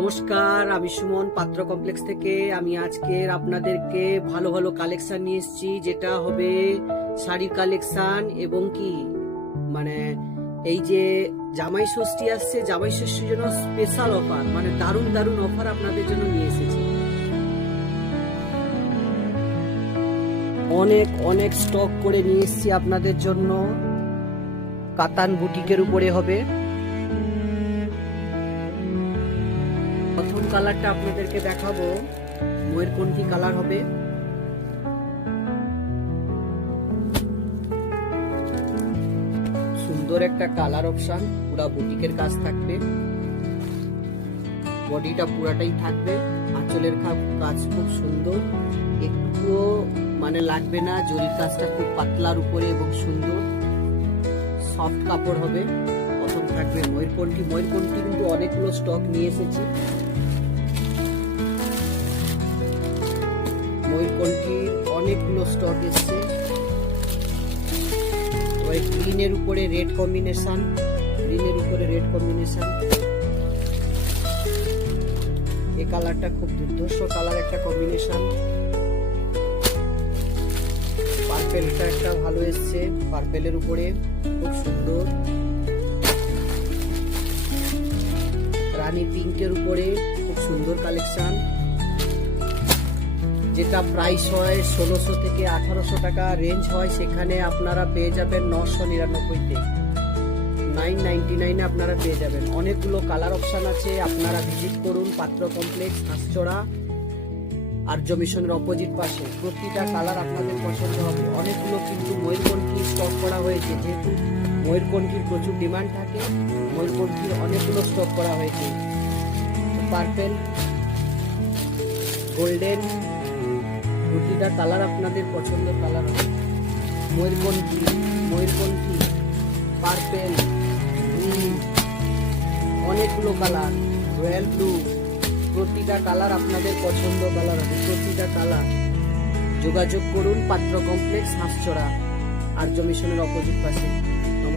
নমস্কার, আমি সুমন পাত্র কমপ্লেক্স থেকে। আমি আজকে আপনাদেরকে ভালো ভালো কালেকশন নিয়ে এসেছি, যেটা হবে শাড়ির কালেকশন এবং কি মানে এই যে জামাই ষষ্ঠী আসছে, জামাই ষষ্ঠীর জন্য স্পেশাল অফার, মানে দারুণ দারুণ অফার আপনাদের জন্য নিয়ে এসেছি। অনেক অনেক স্টক করে নিয়ে এসেছি আপনাদের জন্য। কাতান বুটিকের উপরে হবে। প্রথম কালারটা আপনাদেরকে দেখাবো, ময়ূরকণ্ঠী কালার হবে। সুন্দর একটা কালার অপশন, পুরা বুটিকের কাজ থাকবে, বডিটা পুরাটাই থাকবে। আঁচলের কাজ খুব সুন্দর, একটুও মানে লাগবে না। জরির কাজটা খুব পাতলার উপরে এবং সুন্দর সফট কাপড় হবে। প্রথম থাকবে ময়ূরকণ্ঠী। ময়ূরকণ্ঠী কিন্তু অনেকগুলো স্টক নিয়ে এসেছি। ময়ূরকণ্ঠীর অনেকগুলো স্টক এসছে। গ্রিনের উপরে রেড কম্বিনেশন, গ্রিনের উপরে রেড কম্বিনেশন। এই কালারটা খুব দুর্ধর্ষ কালার, একটা কম্বিনেশন। পার্পেলটা একটা ভালো এসছে, পার্পেলের উপরে খুব সুন্দর। রানী পিঙ্কের উপরে খুব সুন্দর কালেকশন, যেটা প্রাইস হয় 1600 থেকে 1800 টাকা রেঞ্জ হয়, সেখানে আপনারা পেয়ে যাবেন 999-তে, 999-এ আপনারা পেয়ে যাবেন। অনেকগুলো কালার অপশন আছে, আপনারা ভিজিট করুন পাত্র কমপ্লেক্স, হাঁসচড়া আর্য মিশনের অপোজিট পাশে। প্রতিটা কালার আপনাদের পছন্দ হবে। অনেকগুলো কিন্তু ময়ূরকণ্ঠী স্টক করা হয়েছে, যেহেতু ময়ূরকণ্ঠীর প্রচুর ডিমান্ড থাকে, ময়ূরকণ্ঠীর অনেকগুলো স্টক করা হয়েছে। পার্পেল, গোল্ডেন, প্রতিটা কালার আপনাদের পছন্দের কালার হবে। ময়ূরকণ্ঠী, ময়ূরকণ্ঠী, পার্পেল, গ্রিন, অনেকগুলো কালার, রয়্যাল ব্লু, প্রতিটা কালার আপনাদের পছন্দ কালার হবে। প্রতিটা কালার যোগাযোগ করুন পাত্র কমপ্লেক্স, হাঁসচড়া আর্য মিশনের অপোজিট পাশে।